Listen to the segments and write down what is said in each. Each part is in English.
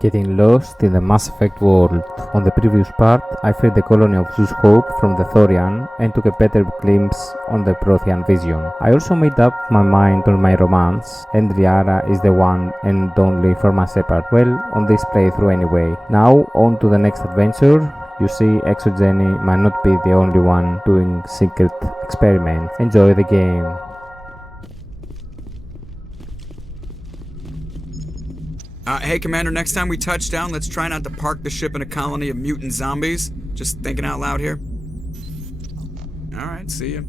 Getting lost in the Mass Effect world. On the previous part, I freed the colony of Zeus Hope from the Thorian and took a better glimpse on the Prothean vision. I also made up my mind on my romance, and Liara is the one and only for my Shepard. Well, on this playthrough anyway. Now, on to the next adventure. You see, ExoGeni might not be the only one doing secret experiments. Enjoy the game. Hey, Commander, next time we touch down, let's try not to park the ship in a colony of mutant zombies. Just thinking out loud here. Alright, see ya.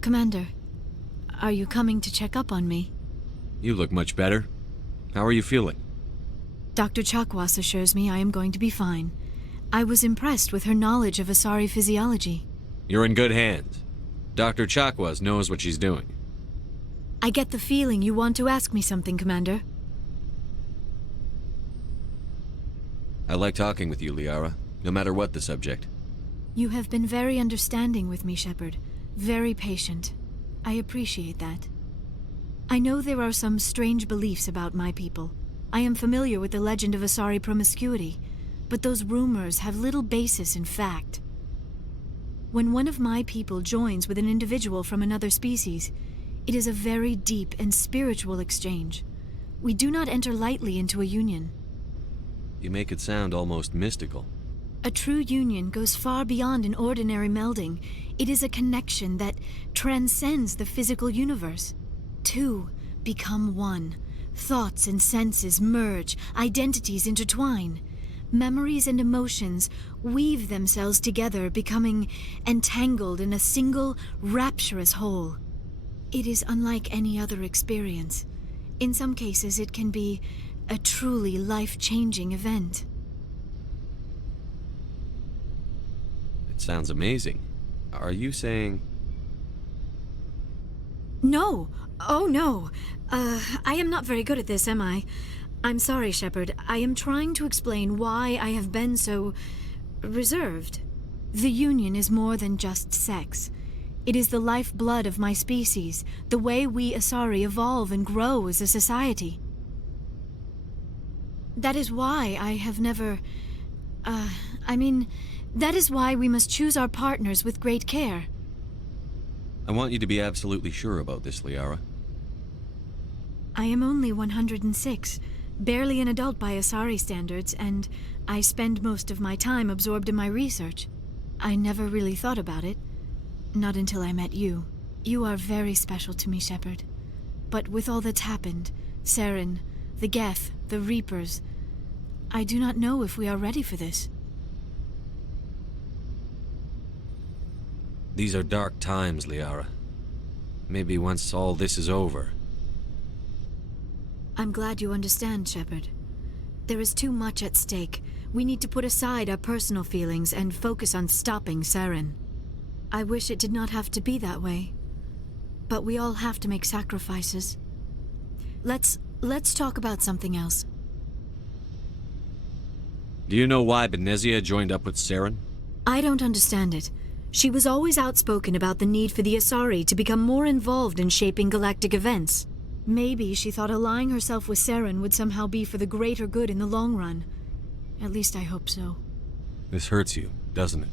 Commander, are you coming to check up on me? You look much better. How are you feeling? Dr. Chakwas assures me I am going to be fine. I was impressed with her knowledge of Asari physiology. You're in good hands. Dr. Chakwas knows what she's doing. I get the feeling you want to ask me something, Commander. I like talking with you, Liara, no matter what the subject. You have been very understanding with me, Shepard. Very patient. I appreciate that. I know there are some strange beliefs about my people. I am familiar with the legend of Asari promiscuity, but those rumors have little basis in fact. When one of my people joins with an individual from another species, it is a very deep and spiritual exchange. We do not enter lightly into a union. You make it sound almost mystical. A true union goes far beyond an ordinary melding. It is a connection that transcends the physical universe. Two become one. Thoughts and senses merge, identities intertwine. Memories and emotions weave themselves together, becoming entangled in a single, rapturous whole. It is unlike any other experience. In some cases, it can be a truly life-changing event. It sounds amazing. Are you saying... No! Oh, no! I am not very good at this, am I? I'm sorry, Shepard. I am trying to explain why I have been so... reserved. The Union is more than just sex. It is the lifeblood of my species, the way we Asari evolve and grow as a society. That is why I have never... that is why we must choose our partners with great care. I want you to be absolutely sure about this, Liara. I am only 106, barely an adult by Asari standards, and I spend most of my time absorbed in my research. I never really thought about it. Not until I met you. You are very special to me, Shepard. But with all that's happened, Saren, the Geth, the Reapers, I do not know if we are ready for this. These are dark times, Liara. Maybe once all this is over... I'm glad you understand, Shepard. There is too much at stake. We need to put aside our personal feelings and focus on stopping Saren. I wish it did not have to be that way. But we all have to make sacrifices. Let's talk about something else. Do you know why Benezia joined up with Saren? I don't understand it. She was always outspoken about the need for the Asari to become more involved in shaping galactic events. Maybe she thought allying herself with Saren would somehow be for the greater good in the long run. At least I hope so. This hurts you, doesn't it?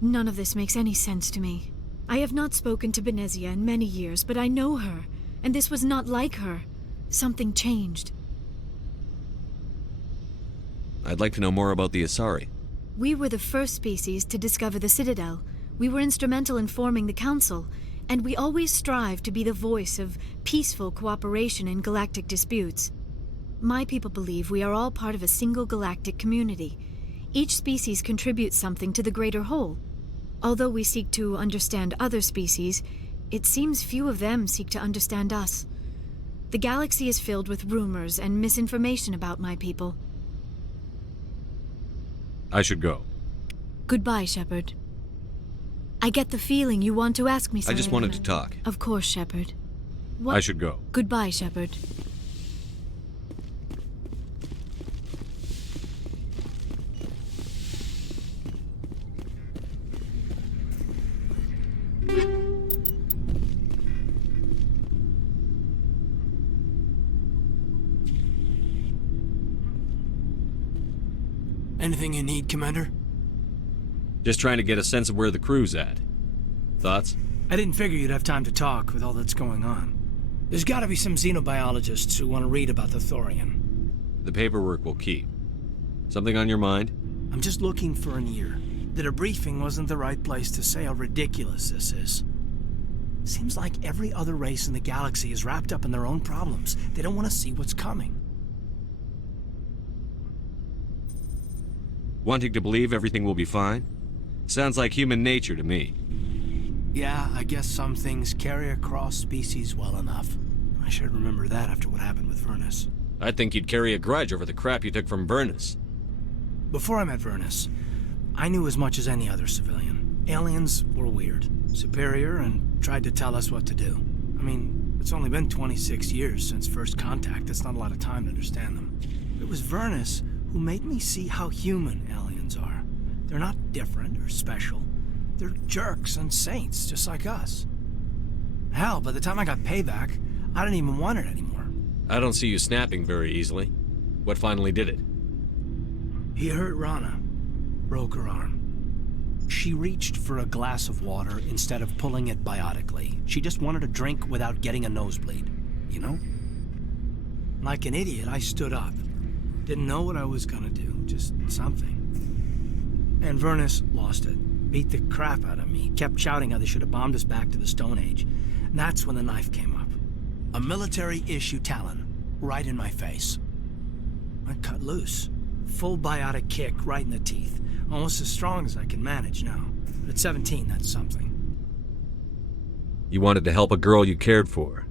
None of this makes any sense to me. I have not spoken to Benezia in many years, but I know her, and this was not like her. Something changed. I'd like to know more about the Asari. We were the first species to discover the Citadel. We were instrumental in forming the Council, and we always strive to be the voice of peaceful cooperation in galactic disputes. My people believe we are all part of a single galactic community. Each species contributes something to the greater whole. Although we seek to understand other species, It seems few of them seek to understand us. The galaxy is filled with rumors and misinformation about my people. I should go. Goodbye, Shepard. I get the feeling you want to ask me I something. just wanted to talk. Of course, Shepard. What? I should go. Goodbye, Shepard. Anything you need, Commander? Just trying to get a sense of where the crew's at. Thoughts? I didn't figure you'd have time to talk with all that's going on. There's gotta be some xenobiologists who want to read about the Thorian. The paperwork will keep. Something on your mind? I'm just looking for an ear. The debriefing wasn't the right place to say how ridiculous this is. Seems like every other race in the galaxy is wrapped up in their own problems. They don't want to see what's coming. Wanting to believe everything will be fine? Sounds like human nature to me. Yeah, I guess some things carry across species well enough. I should remember that after what happened with Vernus. I'd think you'd carry a grudge over the crap you took from Vernus. Before I met Vernus, I knew as much as any other civilian. Aliens were weird, superior, and tried to tell us what to do. I mean, it's only been 26 years since first contact. That's not a lot of time to understand them. It was Vernus who made me see how human aliens are. They're not different or special. They're jerks and saints, just like us. Hell, by the time I got payback, I didn't even want it anymore. I don't see you snapping very easily. What finally did it? He hurt Rana. Broke her arm. She reached for a glass of water instead of pulling it biotically. She just wanted a drink without getting a nosebleed, you know? Like an idiot, I stood up. Didn't know what I was gonna do, just something. And Vernus lost it. Beat the crap out of me. Kept shouting how they should have bombed us back to the Stone Age. And that's when the knife came up. A military-issue talon, right in my face. I cut loose. Full biotic kick right in the teeth. Almost as strong as I can manage now. But at 17, that's something. You wanted to help a girl you cared for.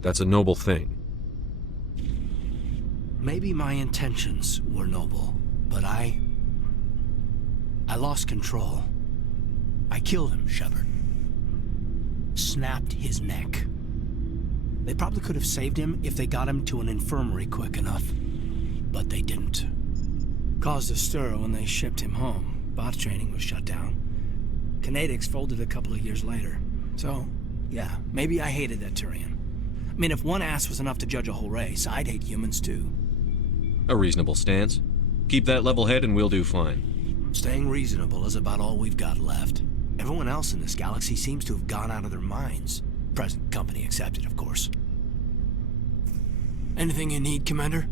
That's a noble thing. Maybe my intentions were noble, but I lost control. I killed him, Shepard. Snapped his neck. They probably could have saved him if they got him to an infirmary quick enough. But they didn't. Caused a stir when they shipped him home. Bot training was shut down. Kinetics folded a couple of years later. So, yeah, maybe I hated that Thorian. I mean, if one ass was enough to judge a whole race, I'd hate humans too. A reasonable stance. Keep that level head and we'll do fine. Staying reasonable is about all we've got left. Everyone else in this galaxy seems to have gone out of their minds. Present company accepted, of course. Anything you need, Commander?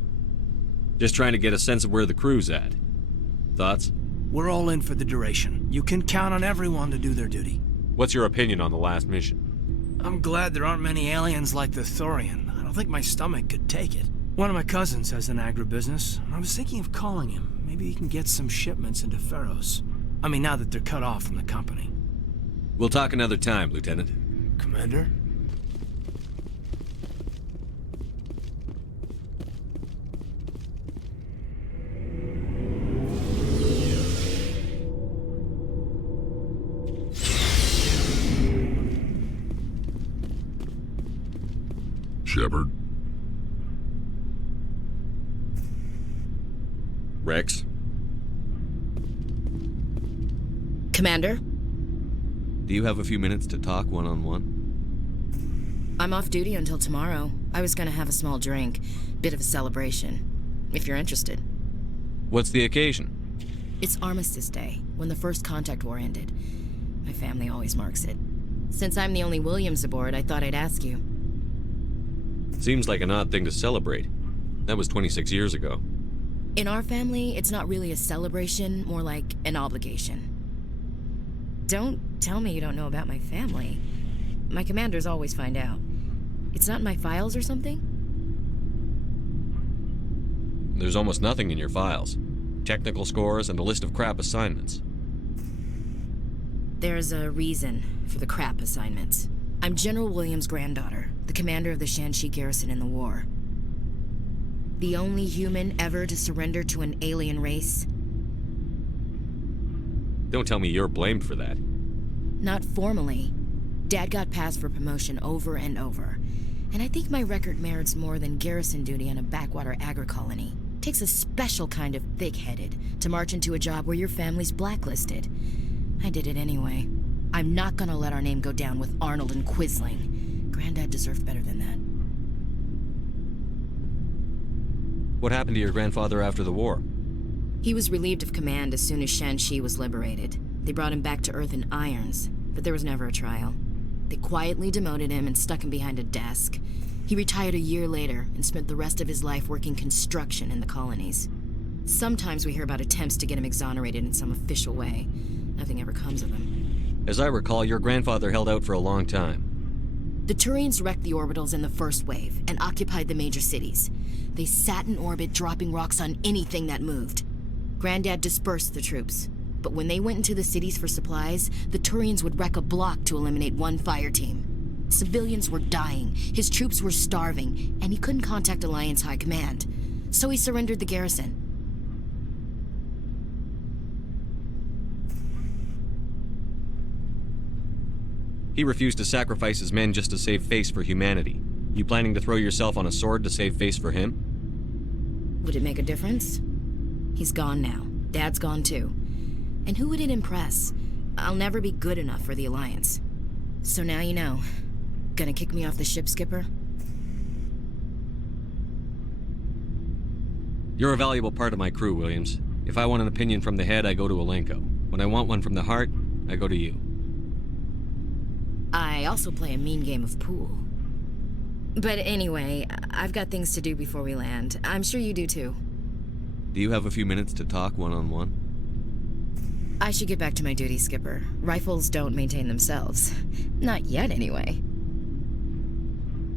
Just trying to get a sense of where the crew's at. Thoughts? We're all in for the duration. You can count on everyone to do their duty. What's your opinion on the last mission? I'm glad there aren't many aliens like the Thorian. I don't think my stomach could take it. One of my cousins has an agribusiness. I was thinking of calling him. Maybe he can get some shipments into Pharos. I mean, now that they're cut off from the company. We'll talk another time, Lieutenant. Commander? Shepard? Rex? Commander? Do you have a few minutes to talk one-on-one? I'm off duty until tomorrow. I was gonna have a small drink. Bit of a celebration. If you're interested. What's the occasion? It's Armistice Day, when the first contact war ended. My family always marks it. Since I'm the only Williams aboard, I thought I'd ask you. Seems like an odd thing to celebrate. That was 26 years ago. In our family, it's not really a celebration, more like an obligation. Don't tell me you don't know about my family. My commanders always find out. It's not in my files or something? There's almost nothing in your files. Technical scores and a list of crap assignments. There's a reason for the crap assignments. I'm General Williams' granddaughter, the commander of the Shanxi garrison in the war. The only human ever to surrender to an alien race. Don't tell me you're blamed for that. Not formally. Dad got passed for promotion over and over. And I think my record merits more than garrison duty on a backwater agri-colony. Takes a special kind of thick-headed to march into a job where your family's blacklisted. I did it anyway. I'm not gonna let our name go down with Arnold and Quisling. Granddad deserved better than that. What happened to your grandfather after the war? He was relieved of command as soon as Shanxi was liberated. They brought him back to Earth in irons, but there was never a trial. They quietly demoted him and stuck him behind a desk. He retired a year later and spent the rest of his life working construction in the colonies. Sometimes we hear about attempts to get him exonerated in some official way. Nothing ever comes of him. As I recall, your grandfather held out for a long time. The Thorians wrecked the orbitals in the first wave and occupied the major cities. They sat in orbit, dropping rocks on anything that moved. Granddad dispersed the troops, but when they went into the cities for supplies, the Thorians would wreck a block to eliminate one fire team. Civilians were dying, his troops were starving, and he couldn't contact Alliance High Command. So he surrendered the garrison. He refused to sacrifice his men just to save face for humanity. You planning to throw yourself on a sword to save face for him? Would it make a difference? He's gone now. Dad's gone too. And who would it impress? I'll never be good enough for the Alliance. So now you know. Gonna kick me off the ship, Skipper? You're a valuable part of my crew, Williams. If I want an opinion from the head, I go to Alenko. When I want one from the heart, I go to you. I also play a mean game of pool. But anyway, I've got things to do before we land. I'm sure you do too. Do you have a few minutes to talk one-on-one? I should get back to my duty, Skipper. Rifles don't maintain themselves. Not yet, anyway.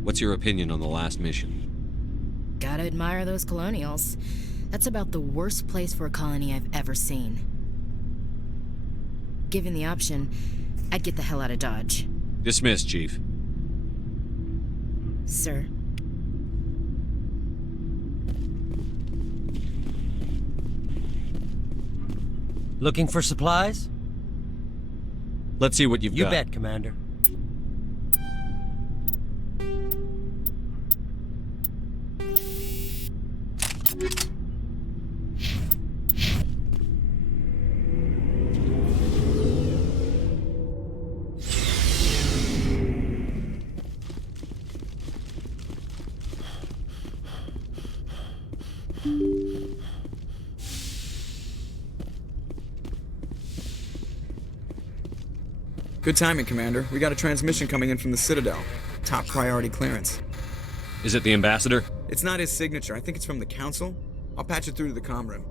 What's your opinion on the last mission? Gotta admire those colonials. That's about the worst place for a colony I've ever seen. Given the option, I'd get the hell out of Dodge. Dismissed, Chief. Sir. Looking for supplies? Let's see what you've got. You bet, Commander. Good timing, Commander. We got a transmission coming in from the Citadel. Top priority clearance. Is it the ambassador? It's not his signature. I think it's from the Council. I'll patch it through to the comm room.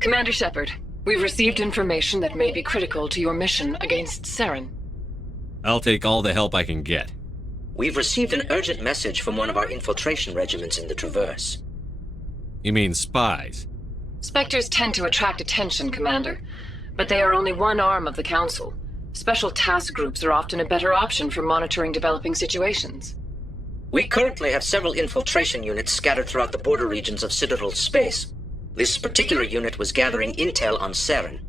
Commander Shepard, we've received information that may be critical to your mission against Saren. I'll take all the help I can get. We've received an urgent message from one of our infiltration regiments in the Traverse. You mean spies? Spectres tend to attract attention, Commander, but they are only one arm of the Council. Special task groups are often a better option for monitoring developing situations. We currently have several infiltration units scattered throughout the border regions of Citadel space. This particular unit was gathering intel on Saren.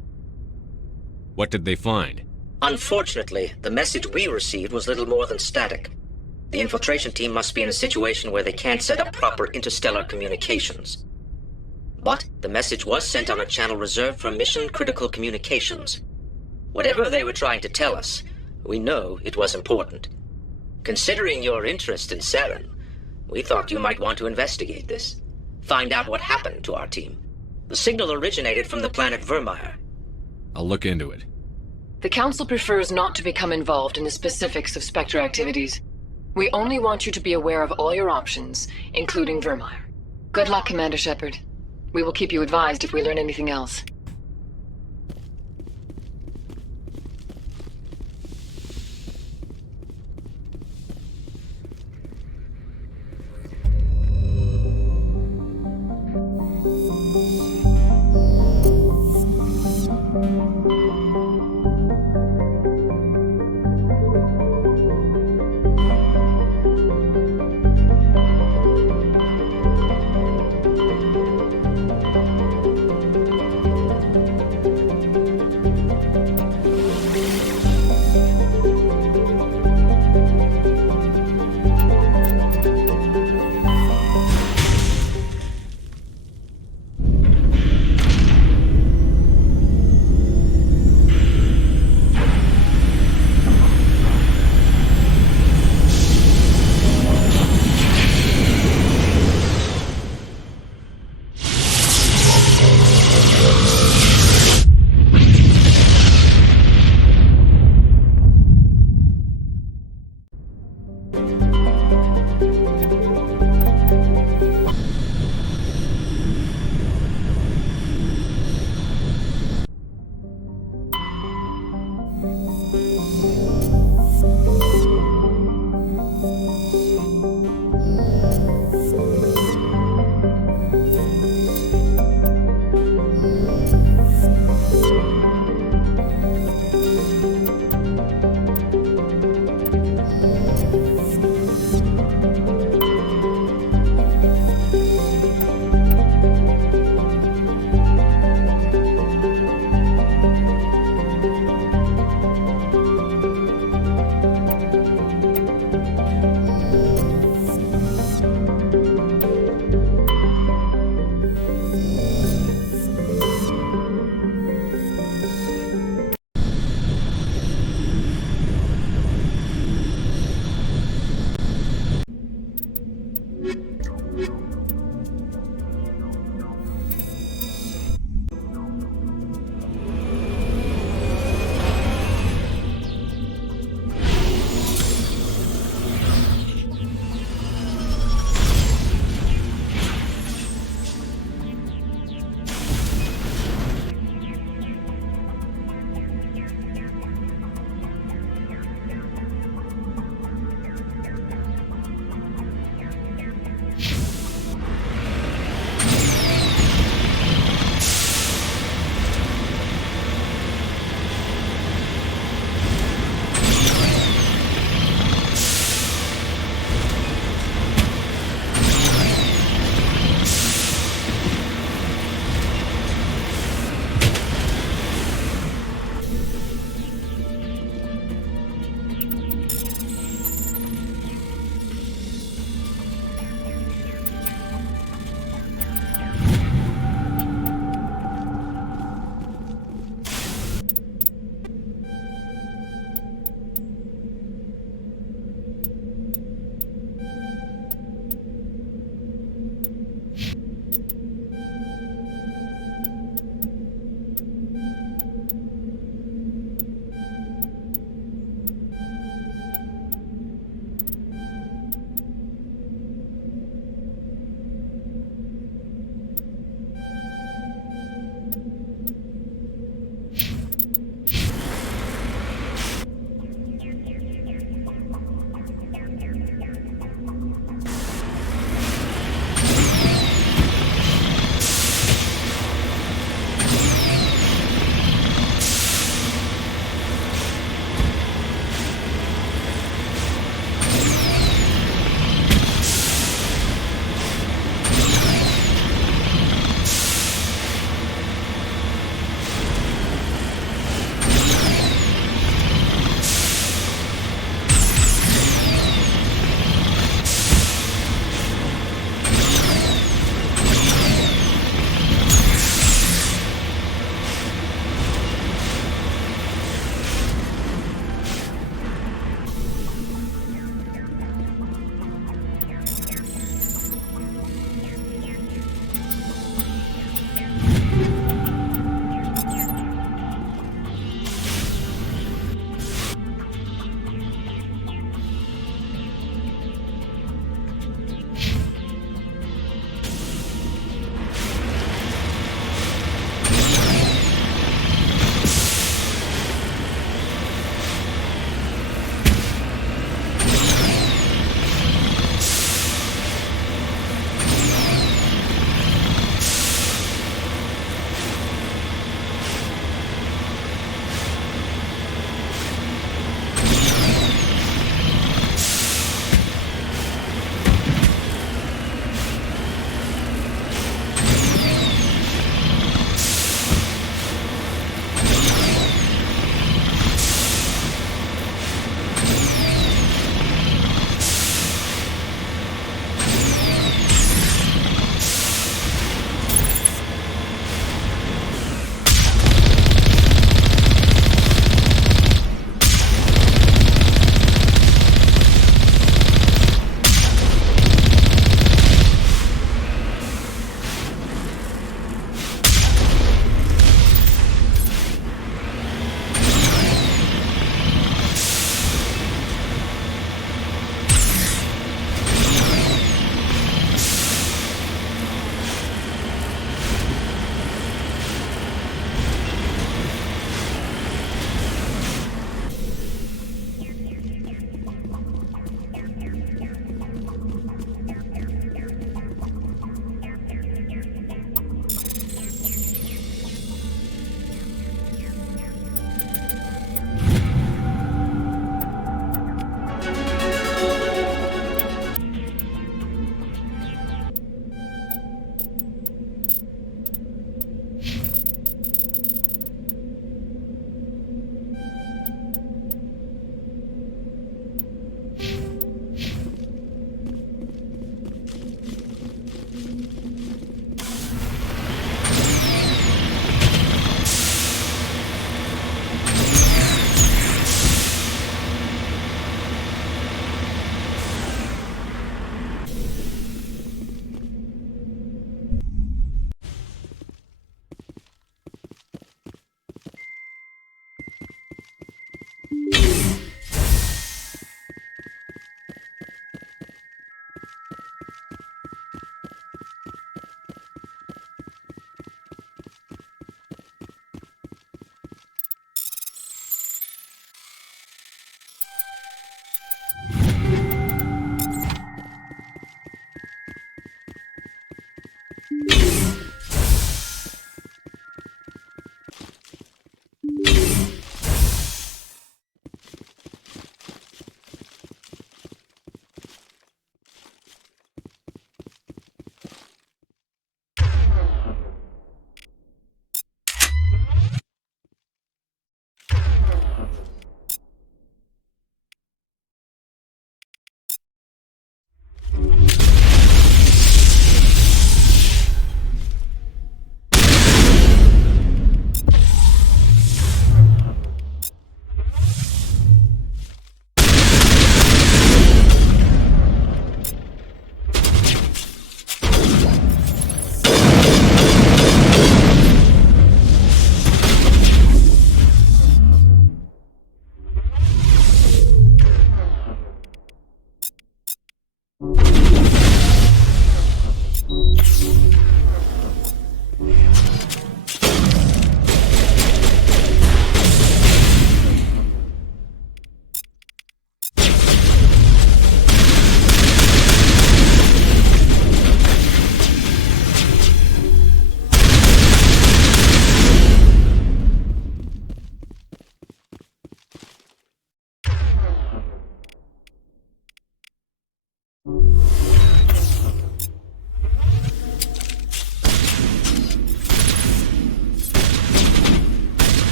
What did they find? Unfortunately, the message we received was little more than static. The infiltration team must be in a situation where they can't set up proper interstellar communications. But the message was sent on a channel reserved for mission-critical communications. Whatever they were trying to tell us, we know it was important. Considering your interest in Saren, we thought you might want to investigate this. Find out what happened to our team. The signal originated from the planet Vermeer. I'll look into it. The Council prefers not to become involved in the specifics of Spectre activities. We only want you to be aware of all your options, including Vermeer. Good luck, Commander Shepard. We will keep you advised if we learn anything else.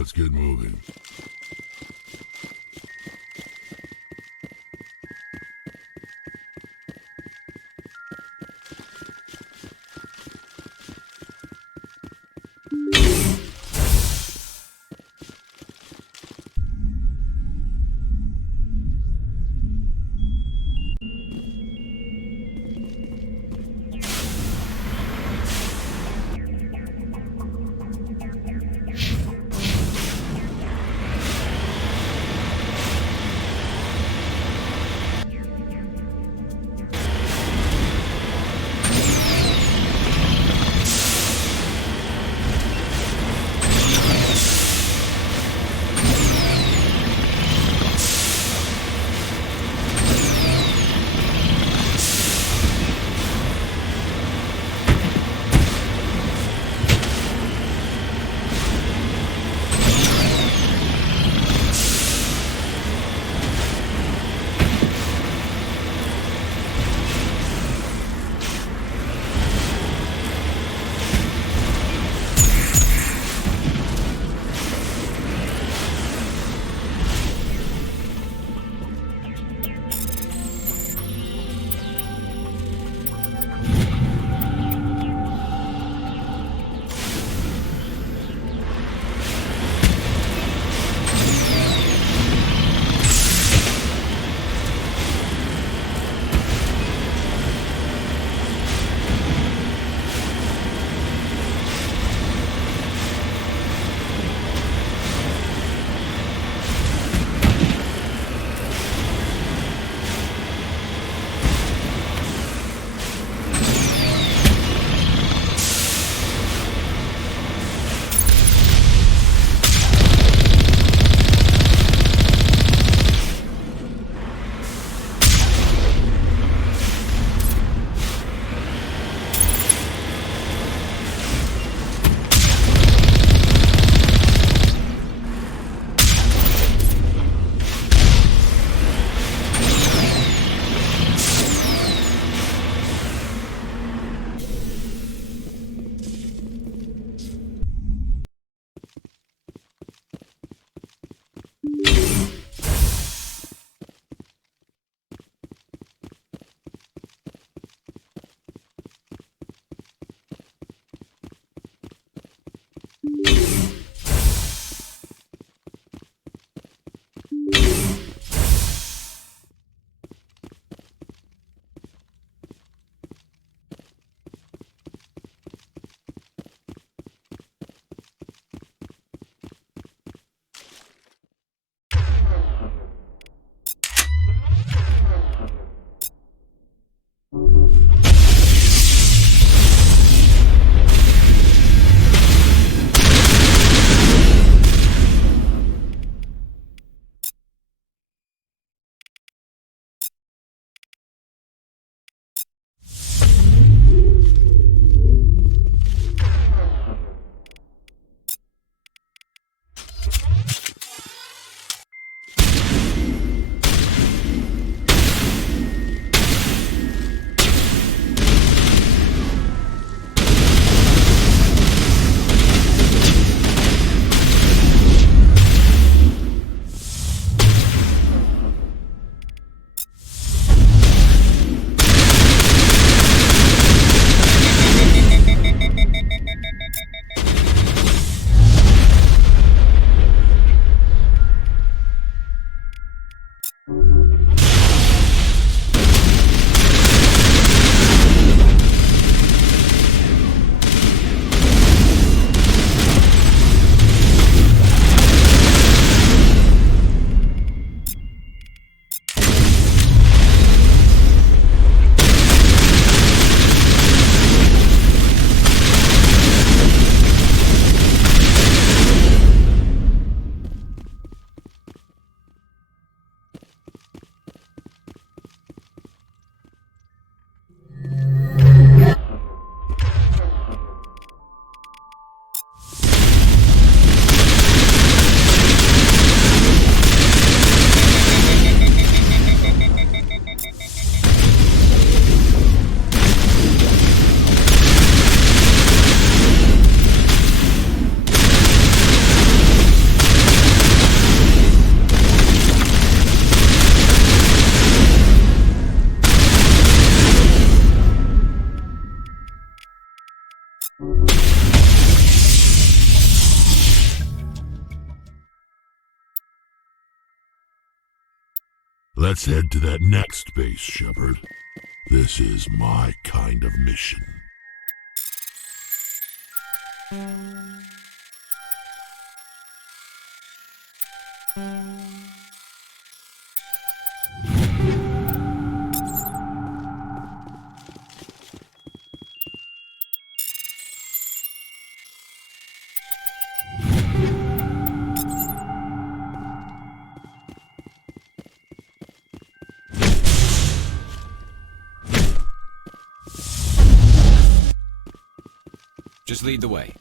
Let's get moving. Let's head to that next base, Shepard. This is my kind of mission. Just lead the way.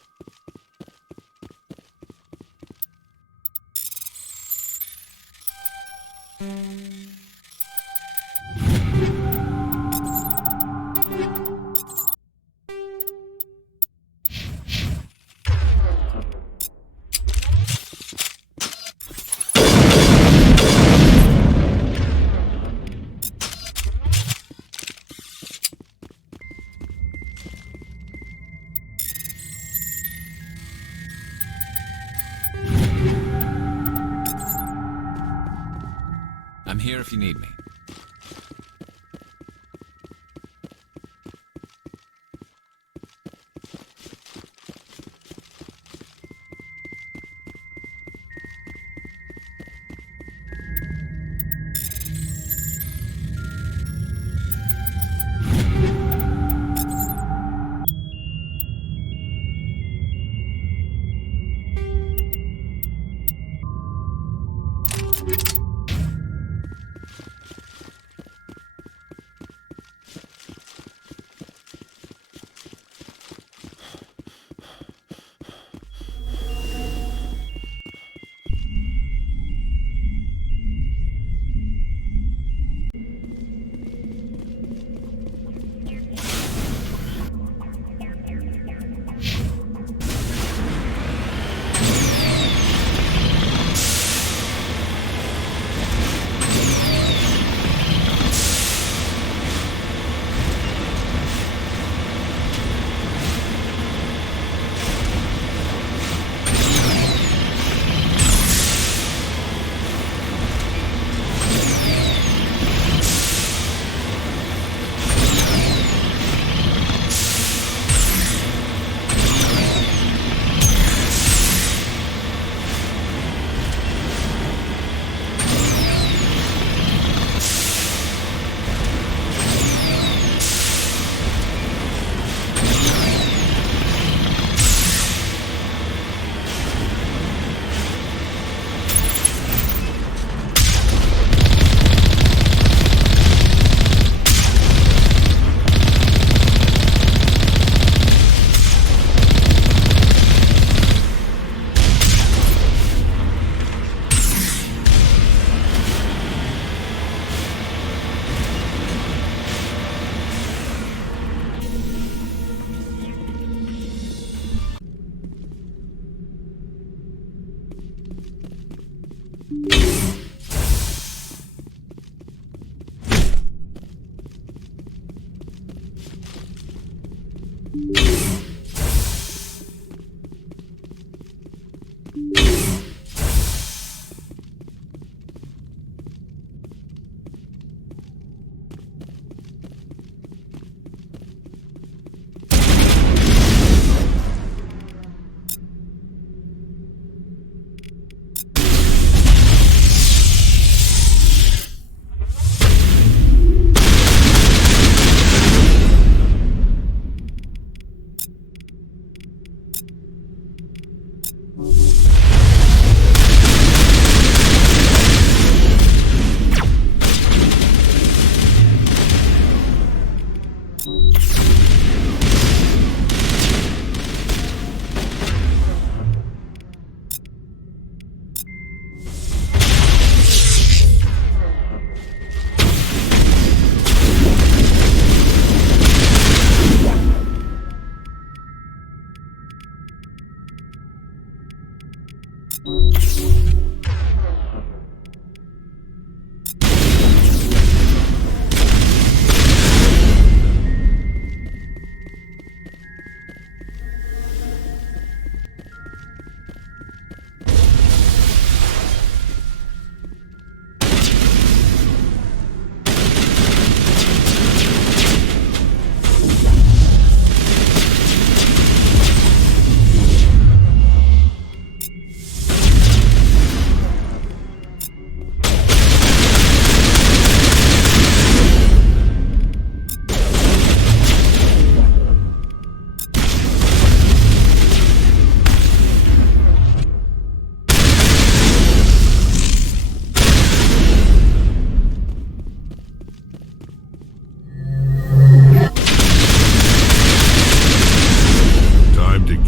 I'm here if you need me.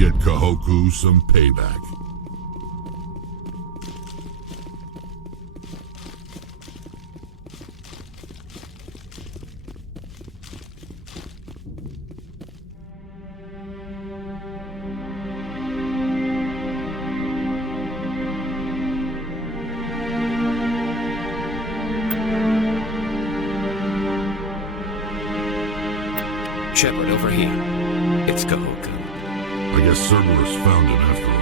Get Kahoku some payback. Shepard, over here. It's Kahoku. I guess Cerberus found him after all.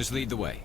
Just lead the way.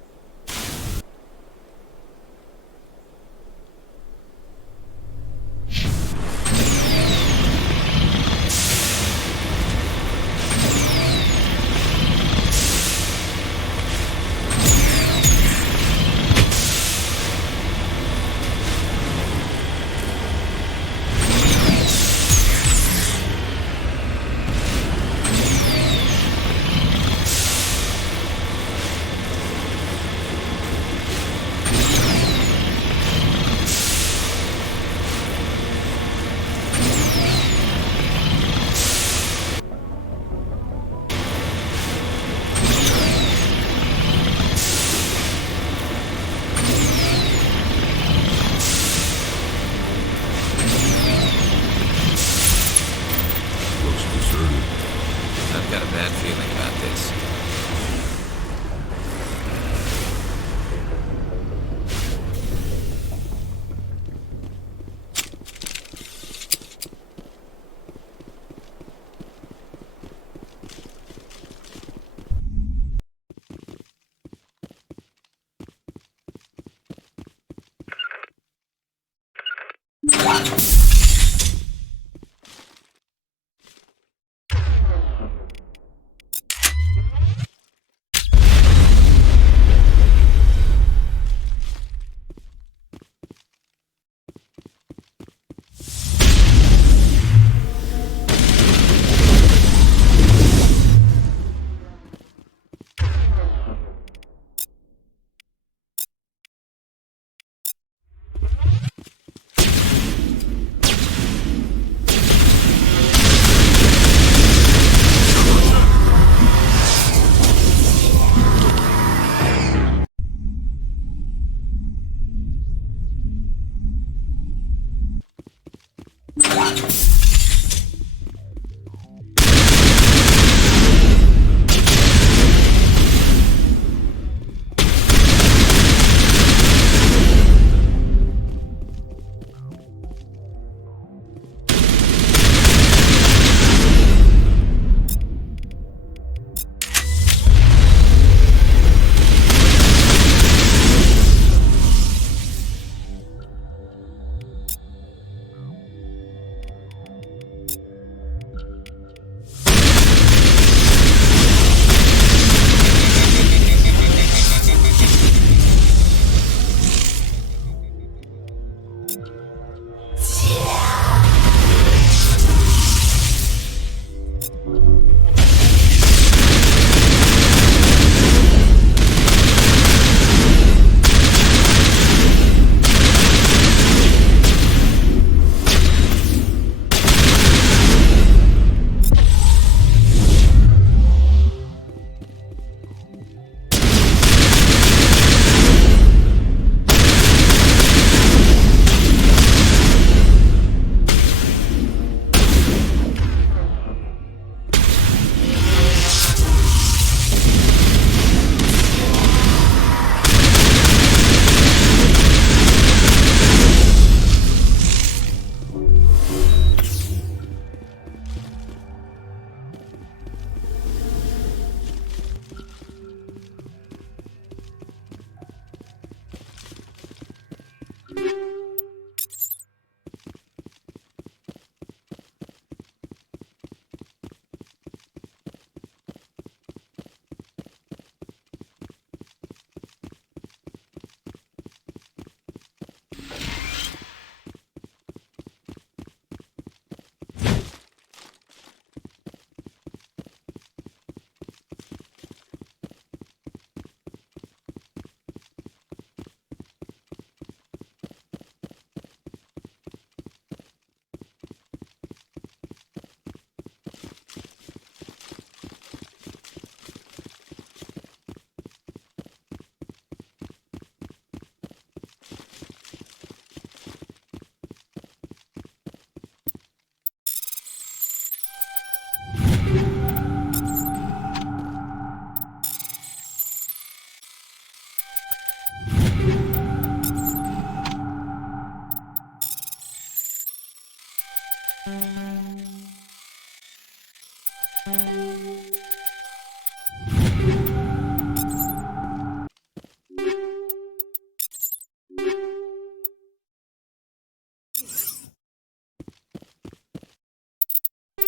I've got a bad feeling about this.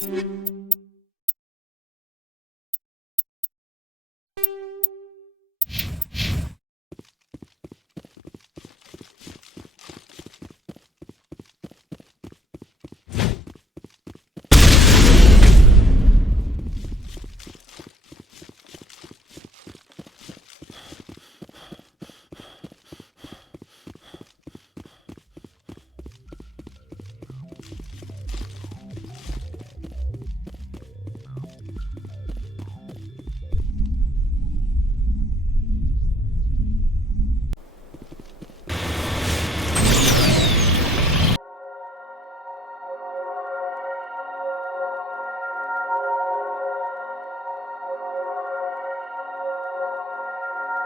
Bye.